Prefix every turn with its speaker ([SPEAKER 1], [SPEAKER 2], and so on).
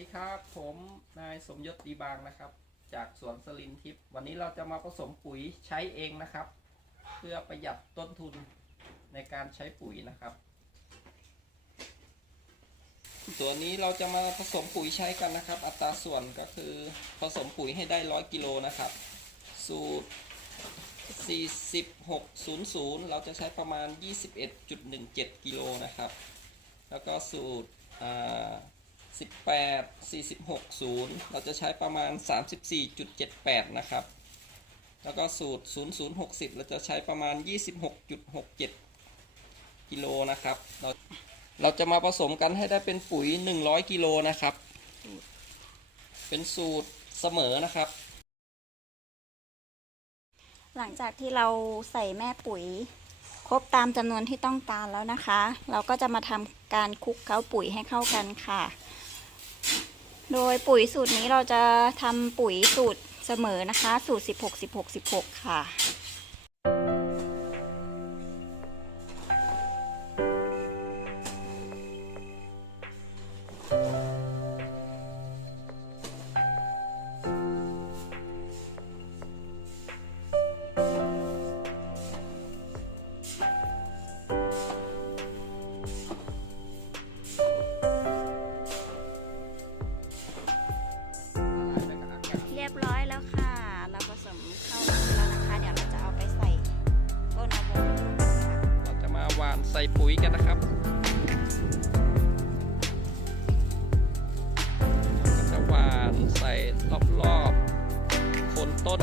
[SPEAKER 1] ดีครับ ผมนายสมยศดีบางนะครับ จากสวนสลินทิพย์วันนี้เราจะมาผสมปุ๋ยใช้เองนะครับ เพื่อประหยัดต้นทุนในการใช้ปุ๋ยนะครับ ตัวนี้เราจะมาผสมปุ๋ยใช้กันนะครับ อัตราส่วนก็คือผสมปุ๋ยให้ได้ร้อยกิโลนะครับ สูตร 4600 เราจะใช้ประมาณ 21.17 กิโลนะครับ แล้วก็สูตรอ่า 18 46 0 เราจะใช้ประมาณ 34.78 นะครับ แล้วก็สูตร 00 60 เราจะใช้ประมาณ 26.67 กิโลนะครับ เราเราจะมาผสมกันให้ได้เป็นปุ๋ย 100 กิโลนะครับ เป็นสูตรเสมอนะครับ
[SPEAKER 2] หลังจากที่เราใส่แม่ปุ๋ย ครบตามจำนวนที่ต้องการแล้วนะคะ เราก็จะมาทำการคลุกเคล้าปุ๋ยให้เข้ากันค่ะ โดยปุ๋ยสูตรนี้เราจะทำปุ๋ยสูตรเสมอนะคะ สูตร 16 16 16 ค่ะ
[SPEAKER 1] ส่ปุ๋ยกันนะครับก็จะหว่านใส่รอบๆโคนต้น